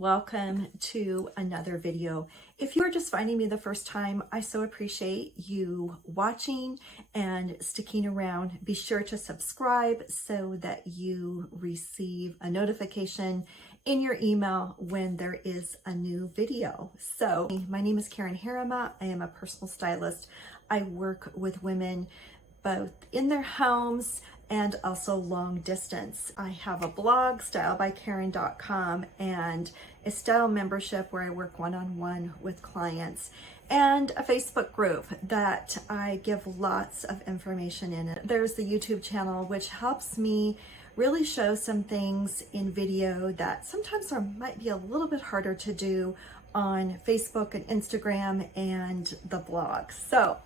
welcome to another video. If you are just finding me the first time, I so appreciate you watching and sticking around. Be sure to subscribe so that you receive a notification in your email when there is a new video. So my name is Karen Harima. I am a personal stylist. I work with women both in their homes and also long distance. I have a blog, stylebyKaren.com, and a style membership where I work one-on-one with clients, and a Facebook group that I give lots of information in it. There's the YouTube channel, which helps me really show some things in video that sometimes might be a little bit harder to do on Facebook and Instagram and the blog. So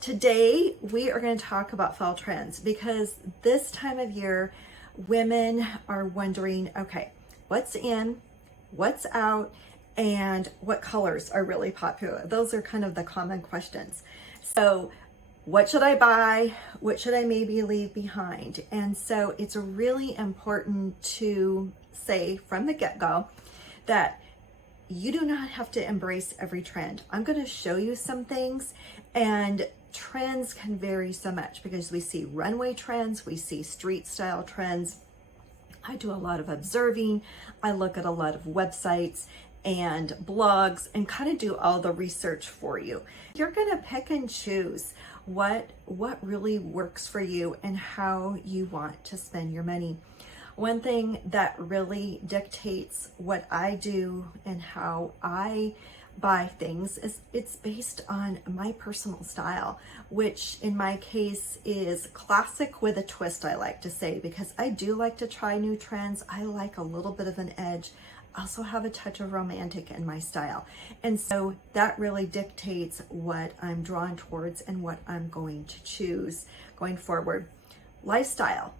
today we are going to talk about fall trends, because this time of year women are wondering, okay, what's in, what's out, and what colors are really popular. Those are kind of the common questions. So what should I buy? What should I maybe leave behind? And so it's really important to say from the get-go that you do not have to embrace every trend. I'm going to show you some things, and trends can vary so much because we see runway trends, we see street style trends. I do a lot of observing. I look at a lot of websites and blogs and kind of do all the research for you. You're going to pick and choose what really works for you and how you want to spend your money. One thing that really dictates what I do and how I buy things is it's based on my personal style, which in my case is classic with a twist, I like to say, because I do like to try new trends. I like a little bit of an edge. I also have a touch of romantic in my style. And so that really dictates what I'm drawn towards and what I'm going to choose going forward. Lifestyle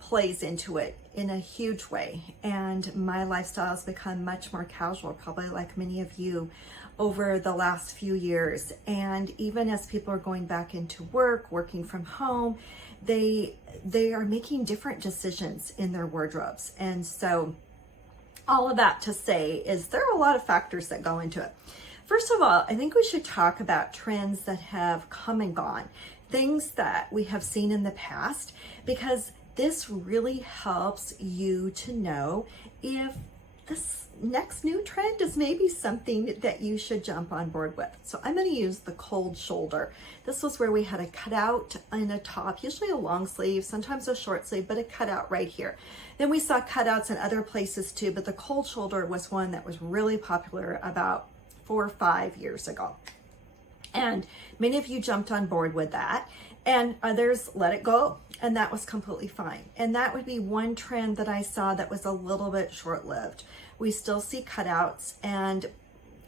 plays into it in a huge way, and my lifestyle has become much more casual, probably like many of you, over the last few years. And even as people are going back into work, working from home, they are making different decisions in their wardrobes. And so all of that to say is there are a lot of factors that go into it. First of all, I think we should talk about trends that have come and gone, things that we have seen in the past, because this really helps you to know if this next new trend is maybe something that you should jump on board with. So I'm going to use the cold shoulder. This was where we had a cutout in a top, usually a long sleeve, sometimes a short sleeve, but a cutout right here. Then we saw cutouts in other places too, but the cold shoulder was one that was really popular about 4 or 5 years ago. And many of you jumped on board with that, and others let it go, and that was completely fine. And that would be one trend that I saw that was a little bit short-lived. We still see cutouts and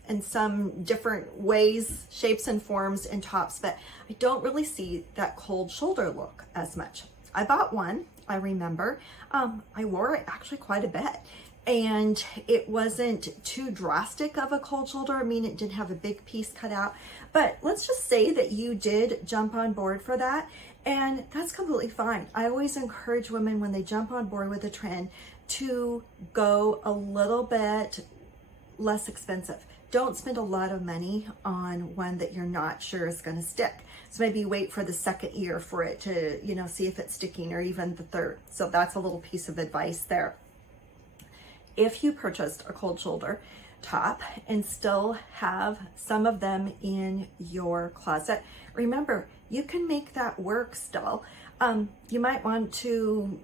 in some different ways, shapes and forms in tops, but I don't really see that cold shoulder look as much. I bought one, I remember. I wore it actually quite a bit, and it wasn't too drastic of a cold shoulder. I mean, it did have a big piece cut out, but let's just say that you did jump on board for that, and that's completely fine. I always encourage women when they jump on board with a trend to go a little bit less expensive. Don't spend a lot of money on one that you're not sure is going to stick. So maybe wait for the second year for it to, see if it's sticking, or even the third. So that's a little piece of advice there. If you purchased a cold shoulder top and still have some of them in your closet, remember, you can make that work still. You might want to,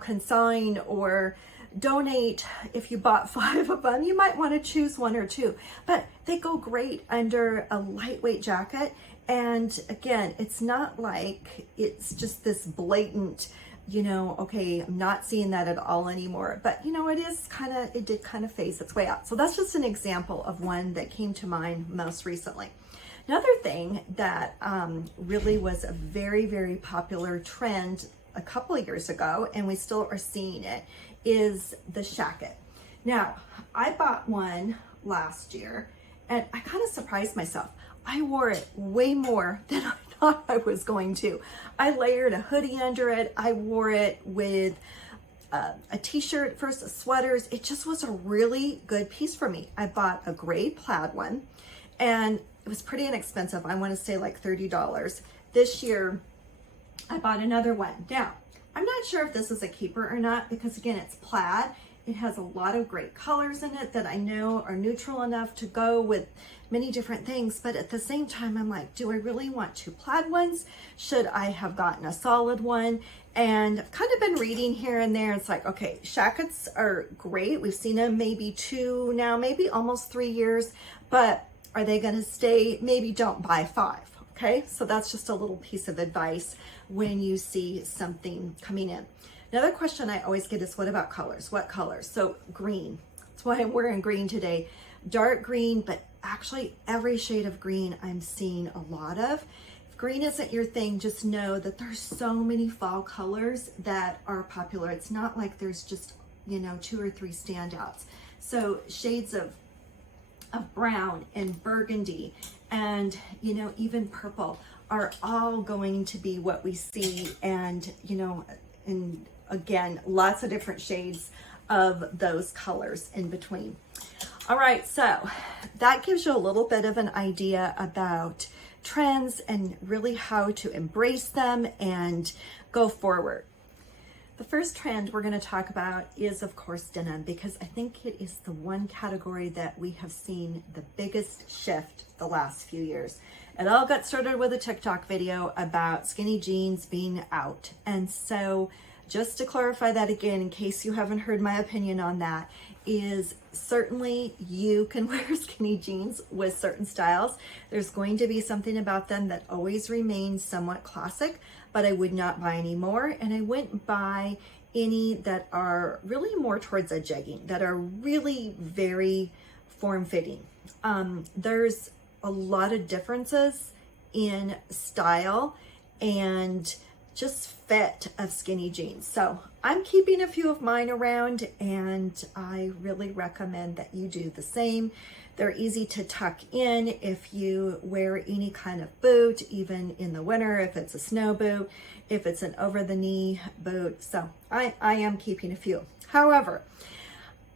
consign or donate. If you bought 5 of them, you might want to choose 1 or 2, but they go great under a lightweight jacket. And again, it's not like it's just this blatant, okay, I'm not seeing that at all anymore, but it did kind of phase its way out. So that's just an example of one that came to mind most recently. Another thing that really was a very, very popular trend a couple of years ago, and we still are seeing it, is the shacket. Now, I bought one last year, and I kind of surprised myself. I wore it way more than I thought I was going to. I layered a hoodie under it. I wore it with a t-shirt for sweaters. It just was a really good piece for me. I bought a gray plaid one and it was pretty inexpensive. I want to say like $30. This year I bought another one. Now, I'm not sure if this is a keeper or not because again, it's plaid. It has a lot of great colors in it that I know are neutral enough to go with many different things. But at the same time, I'm like, do I really want two plaid ones? Should I have gotten a solid one? And I've kind of been reading here and there. It's like, okay, shackets are great. We've seen them maybe 2 now, maybe almost 3 years, but are they going to stay? Maybe don't buy 5. Okay. So that's just a little piece of advice when you see something coming in. Another question I always get is, what about colors? What colors? So green. That's why I'm wearing green today. Dark green, but actually every shade of green I'm seeing a lot of. If green isn't your thing, just know that there's so many fall colors that are popular. It's not like there's just, 2 or 3 standouts. So shades of brown and burgundy and, even purple are all going to be what we see. And, and again, lots of different shades of those colors in between. All right, so that gives you a little bit of an idea about trends and really how to embrace them and go forward. The first trend we're going to talk about is, of course, denim, because I think it is the one category that we have seen the biggest shift the last few years. It all got started with a TikTok video about skinny jeans being out. And so just to clarify that again, in case you haven't heard my opinion on that, is certainly you can wear skinny jeans with certain styles. There's going to be something about them that always remains somewhat classic, but I would not buy any more. And I wouldn't buy any that are really more towards a jegging, that are really very form-fitting. There's a lot of differences in style and just fit of skinny jeans. So I'm keeping a few of mine around and I really recommend that you do the same. They're easy to tuck in if you wear any kind of boot, even in the winter, if it's a snow boot, if it's an over the knee boot. So I am keeping a few. However,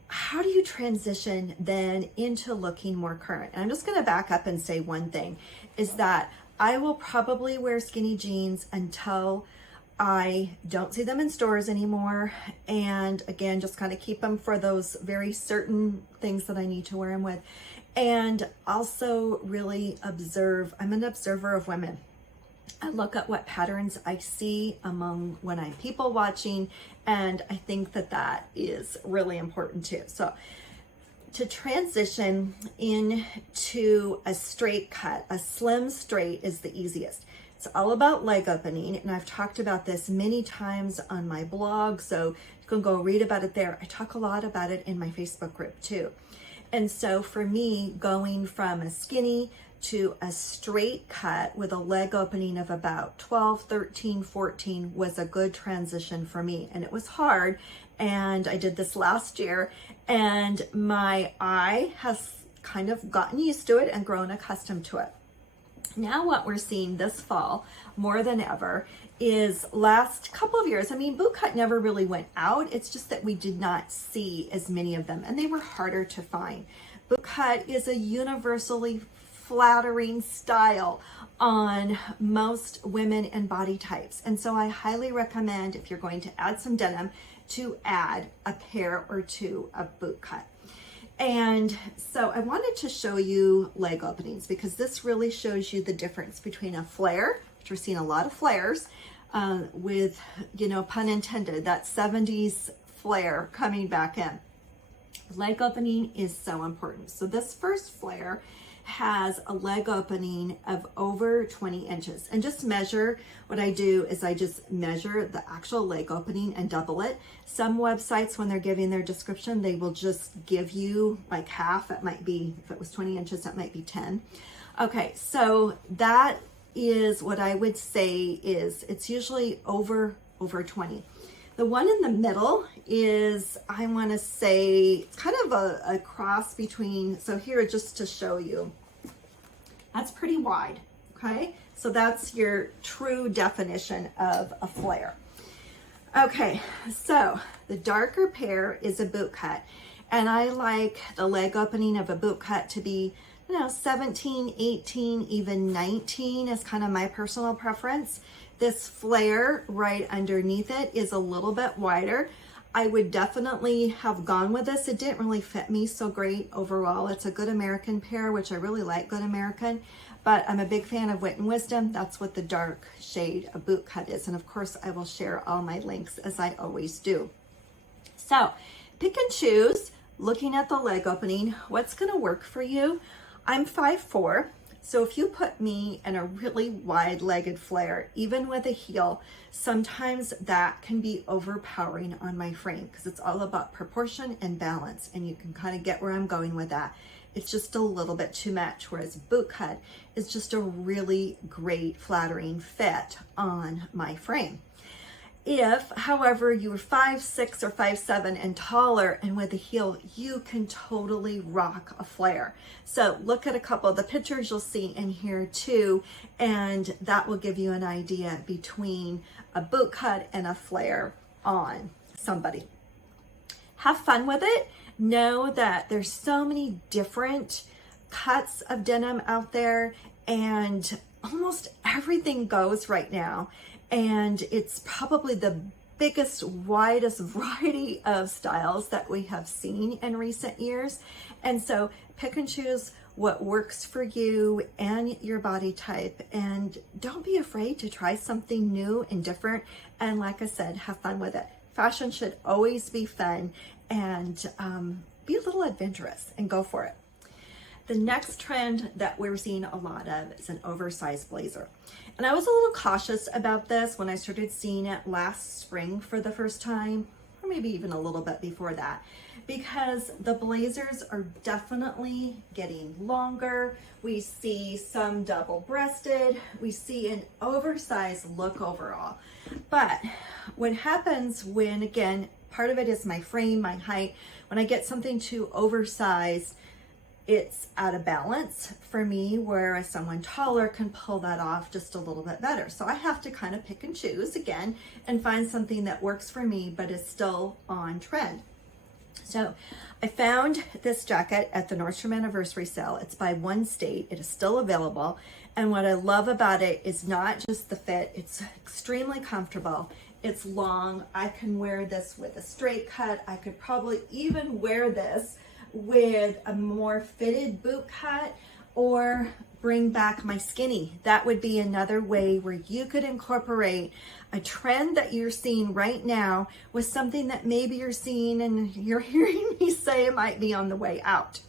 how do you transition then into looking more current? And I'm just going to back up and say one thing is that I will probably wear skinny jeans until I don't see them in stores anymore. And again, just kind of keep them for those very certain things that I need to wear them with. And also really observe. I'm an observer of women. I look at what patterns I see among when I'm people watching. And I think that that is really important too. So to transition into a straight cut, a slim straight is the easiest. It's all about leg opening. And I've talked about this many times on my blog. So you can go read about it there. I talk a lot about it in my Facebook group too. And so for me, going from a skinny to a straight cut with a leg opening of about 12, 13, 14 was a good transition for me. And it was hard. And I did this last year and my eye has kind of gotten used to it and grown accustomed to it. Now what we're seeing this fall more than ever is last couple of years, I mean, boot cut never really went out. It's just that we did not see as many of them and they were harder to find. Boot cut is a universally flattering style on most women and body types. And so I highly recommend if you're going to add some denim to add a pair or two of boot cut. And so I wanted to show you leg openings because this really shows you the difference between a flare, which we're seeing a lot of flares with, pun intended, that 70s flare coming back in. Leg opening is so important. So this first flare has a leg opening of over 20 inches. And just measure, what I do is I just measure the actual leg opening and double it. Some websites, when they're giving their description, they will just give you like half. It might be, if it was 20 inches, that might be 10. Okay, so that is what I would say is, it's usually over 20. The one in the middle is, I want to say, kind of a cross between, so here just to show you, that's pretty wide, okay? So that's your true definition of a flare. Okay, so the darker pair is a boot cut, and I like the leg opening of a boot cut to be, 17, 18, even 19 is kind of my personal preference. This flare right underneath it is a little bit wider. I would definitely have gone with this. It didn't really fit me so great overall. It's a Good American pair, which I really like Good American, but I'm a big fan of Wit and Wisdom. That's what the dark shade of boot cut is. And of course, I will share all my links as I always do. So pick and choose, looking at the leg opening, what's gonna work for you. I'm 5'4", so if you put me in a really wide-legged flare, even with a heel, sometimes that can be overpowering on my frame because it's all about proportion and balance, and you can kind of get where I'm going with that. It's just a little bit too much, whereas boot cut is just a really great flattering fit on my frame. If, however, you were 5'6" or 5'7" and taller and with a heel, you can totally rock a flare. So look at a couple of the pictures you'll see in here too, and that will give you an idea between a boot cut and a flare on somebody. Have fun with it. Know that there's so many different cuts of denim out there, and almost everything goes right now. And it's probably the biggest, widest variety of styles that we have seen in recent years. And so pick and choose what works for you and your body type. And don't be afraid to try something new and different. And like I said, have fun with it. Fashion should always be fun, and be a little adventurous and go for it. The next trend that we're seeing a lot of is an oversized blazer. And I was a little cautious about this when I started seeing it last spring for the first time, or maybe even a little bit before that, because the blazers are definitely getting longer. We see some double-breasted. We see an oversized look overall. But what happens when, again, part of it is my frame, my height, when I get something too oversized, it's out of balance for me, whereas someone taller can pull that off just a little bit better. So I have to kind of pick and choose again and find something that works for me but is still on trend. So I found this jacket at the Nordstrom anniversary sale. It's by One State. It is still available. And what I love about it is not just the fit, it's extremely comfortable. It's long. I can wear this with a straight cut. I could probably even wear this with a more fitted boot cut, or bring back my skinny. That would be another way where you could incorporate a trend that you're seeing right now with something that maybe you're seeing and you're hearing me say it might be on the way out.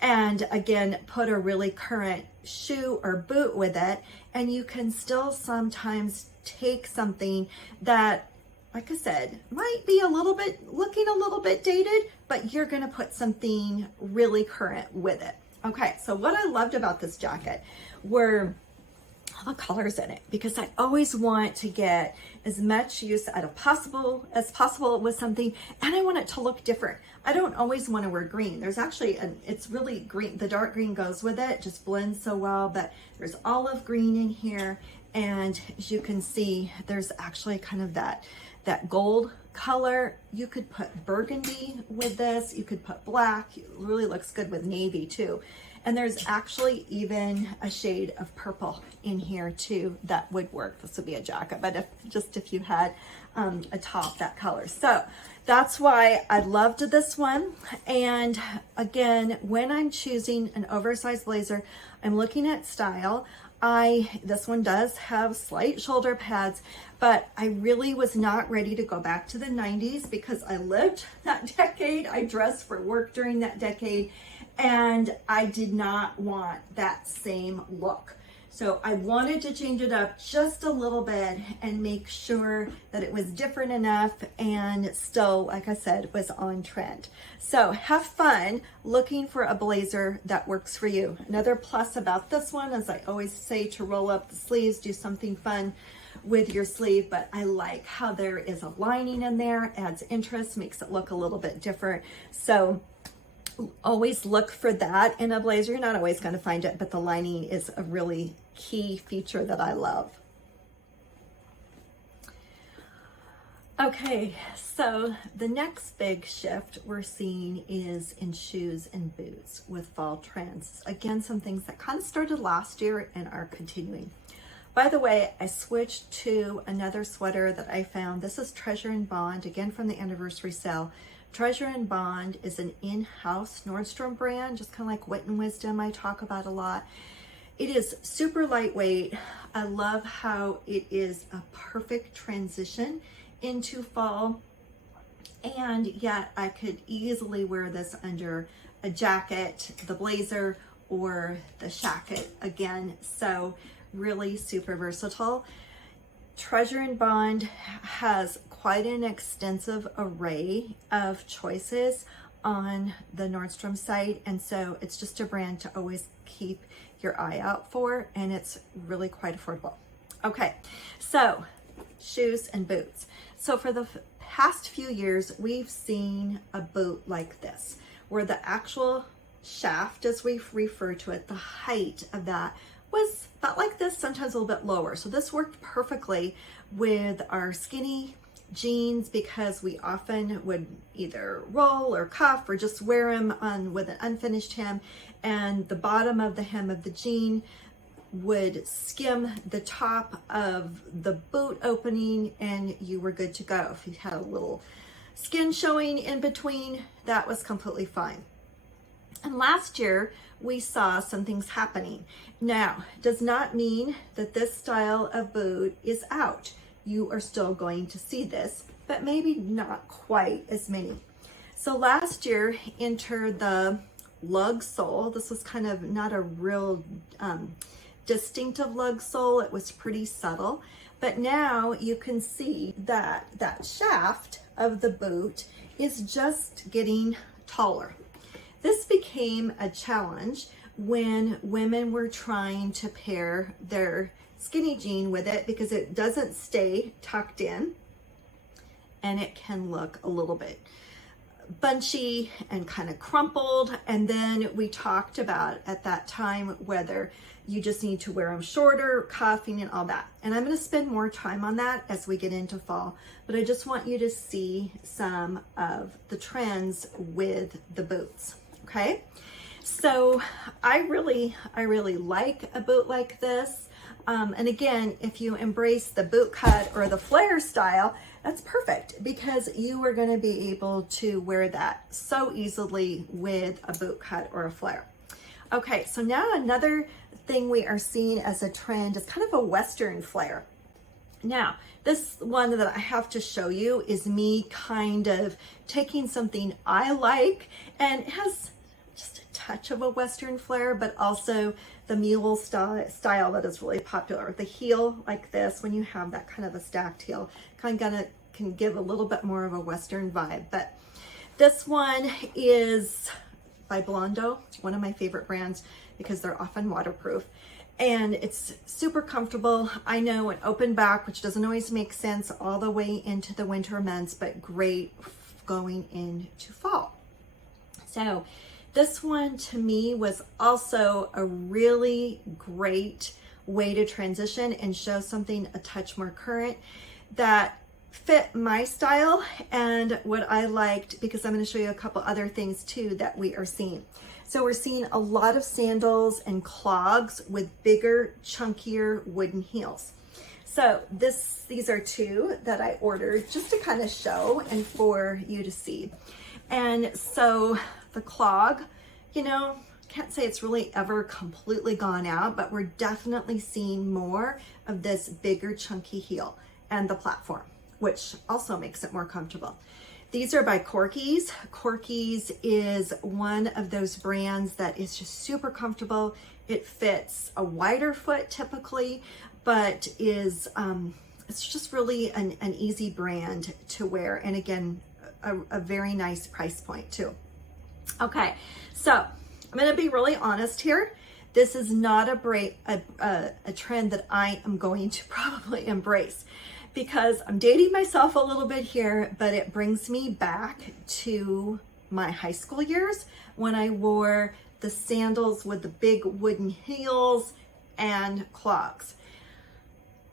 And again, put a really current shoe or boot with it, and you can still sometimes take something that, like I said, might be looking a little bit dated, but you're gonna put something really current with it. Okay, so what I loved about this jacket were all the colors in it, because I always want to get as much use out of as possible with something, and I want it to look different. I don't always want to wear green. There's actually, it's really green, the dark green goes with it, just blends so well, but there's olive green in here, and as you can see, there's actually kind of that gold color. You could put burgundy with this, you could put black. It really looks good with navy too. And there's actually even a shade of purple in here too that would work. This would be a jacket, but if you had a top that color. So that's why I loved this one. And again, when I'm choosing an oversized blazer, I'm looking at style. This one does have slight shoulder pads, but I really was not ready to go back to the 90s because I lived that decade. I dressed for work during that decade, and I did not want that same look. So I wanted to change it up just a little bit and make sure that it was different enough and still, like I said, was on trend. So have fun looking for a blazer that works for you. Another plus about this one, as I always say, to roll up the sleeves, do something fun with your sleeve, but I like how there is a lining in there, adds interest, makes it look a little bit different. So always look for that in a blazer. You're not always going to find it, but the lining is a really key feature that I love. Okay, so the next big shift we're seeing is in shoes and boots with fall trends. Again, some things that kind of started last year and are continuing. By the way, I switched to another sweater that I found. This is Treasure and Bond, again from the anniversary sale. Treasure and Bond is an in-house Nordstrom brand, just kind of like Wit and Wisdom I talk about a lot. It is super lightweight. I love how it is a perfect transition into fall, and yet I could easily wear this under a jacket, the blazer, or the shacket again. So really super versatile. Treasure and Bond has quite an extensive array of choices on the Nordstrom site, and so it's just a brand to always keep your eye out for, and it's really quite affordable. Okay, so shoes and boots. So for the past few years, we've seen a boot like this, where the actual shaft, as we refer to it, the height of that was about like this, sometimes a little bit lower. So this worked perfectly with our skinny jeans because we often would either roll or cuff or just wear them on with an unfinished hem, and the bottom of the hem of the jean would skim the top of the boot opening and you were good to go. If you had a little skin showing in between, that was completely fine. And last year we saw some things happening. Now, does not mean that this style of boot is out. You are still going to see this, but maybe not quite as many. So last year entered the lug sole. This was kind of not a real distinctive lug sole. It was pretty subtle, but now you can see that that shaft of the boot is just getting taller. This became a challenge when women were trying to pair their skinny jean with it because it doesn't stay tucked in and it can look a little bit bunchy and kind of crumpled. And then we talked about at that time whether you just need to wear them shorter, cuffing and all that. And I'm going to spend more time on that as we get into fall, but I just want you to see some of the trends with the boots. Okay. So I really like a boot like this. And again, if you embrace the boot cut or the flare style, that's perfect because you are going to be able to wear that so easily with a boot cut or a flare. Okay, so now another thing we are seeing as a trend is kind of a Western flare. Now, this one that I have to show you is me kind of taking something I like, and it has just a touch of a Western flare, but also the mule style that is really popular. The heel like this, when you have that kind of a stacked heel, kind of can give a little bit more of a Western vibe. But this one is by Blondo, one of my favorite brands because they're often waterproof. And it's super comfortable. I know an open back, which doesn't always make sense all the way into the winter months, but great going into fall. So this one to me was also a really great way to transition and show something a touch more current that fit my style and what I liked, because I'm going to show you a couple other things too that we are seeing. So we're seeing a lot of sandals and clogs with bigger, chunkier wooden heels. So these are two that I ordered just to kind of show and for you to see. And so the clog, you know, can't say it's really ever completely gone out, but we're definitely seeing more of this bigger, chunky heel and the platform, which also makes it more comfortable. These are by Corky's. Corky's is one of those brands that is just super comfortable. It fits a wider foot typically, but is it's just really an easy brand to wear. And again, a very nice price point too. Okay, so I'm gonna be really honest here. This is not a trend that I am going to probably embrace, because I'm dating myself a little bit here, but it brings me back to my high school years when I wore the sandals with the big wooden heels and clogs.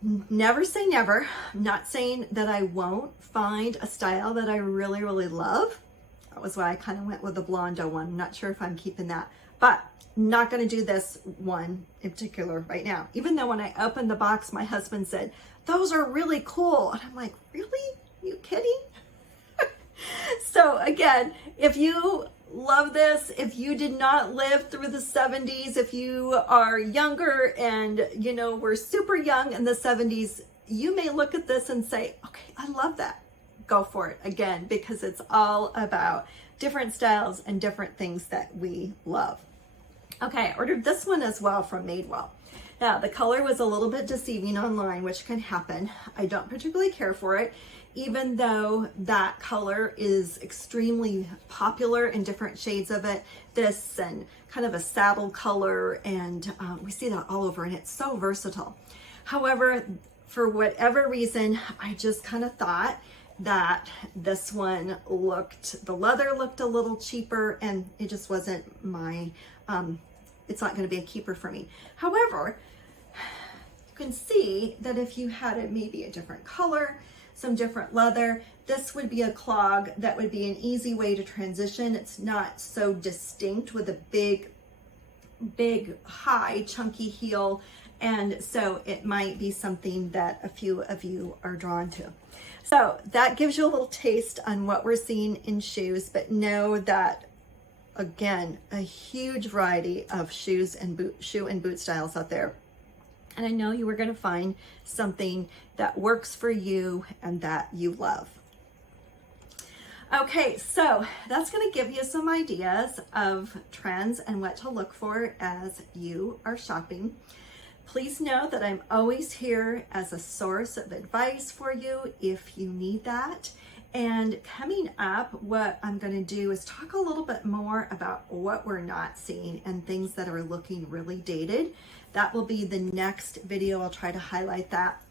never say never. I'm not saying that I won't find a style that I really, really love. That was why I kind of went with the Blondo one. I'm not sure if I'm keeping that, but not going to do this one in particular right now. Even though when I opened the box, my husband said, those are really cool. And I'm like, really? Are you kidding? So again, if you love this, if you did not live through the 70s, if you are younger and you know, we're super young in the 70s, you may look at this and say, okay, I love that. Go for it again, because it's all about different styles and different things that we love. Okay, I ordered this one as well from Madewell. Now, the color was a little bit deceiving online, which can happen. I don't particularly care for it, even though that color is extremely popular in different shades of it. This and kind of a saddle color, and we see that all over, and it's so versatile. However, for whatever reason, I just kind of thought that this one the leather looked a little cheaper, and it just wasn't my, it's not going to be a keeper for me. However, you can see that if you had it maybe a different color, some different leather, this would be a clog that would be an easy way to transition. It's not so distinct with a big, high, chunky heel. And so it might be something that a few of you are drawn to. So that gives you a little taste on what we're seeing in shoes, but know that, again, a huge variety of shoe and boot styles out there. And I know you are going to find something that works for you and that you love. Okay, so that's going to give you some ideas of trends and what to look for as you are shopping. Please know that I'm always here as a source of advice for you if you need that. And coming up, what I'm going to do is talk a little bit more about what we're not seeing and things that are looking really dated. That will be the next video. I'll try to highlight that.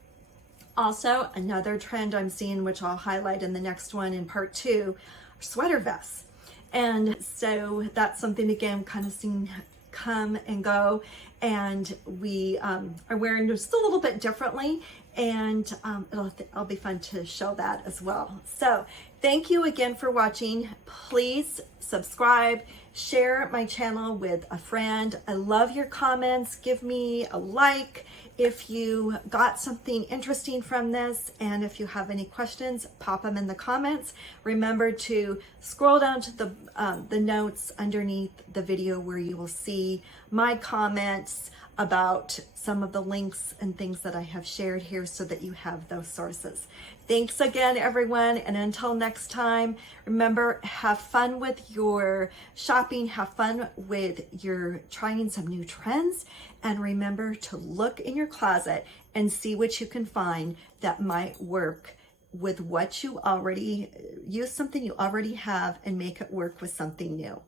Also, another trend I'm seeing, which I'll highlight in the next one in part 2, are sweater vests. And so that's something, again, kind of seen come and go, and we are wearing just a little bit differently, and it'll be fun to show that as well. So thank you again for watching. Please subscribe, share my channel with a friend. I love your comments. Give me a like if you got something interesting from this, and if you have any questions, pop them in the comments. Remember to scroll down to the notes underneath the video where you will see my comments about some of the links and things that I have shared here so that you have those sources. Thanks again, everyone. And until next time, remember, have fun with your shopping, have fun with your trying some new trends, and remember to look in your closet and see what you can find that might work with what you already, use something you already have and make it work with something new.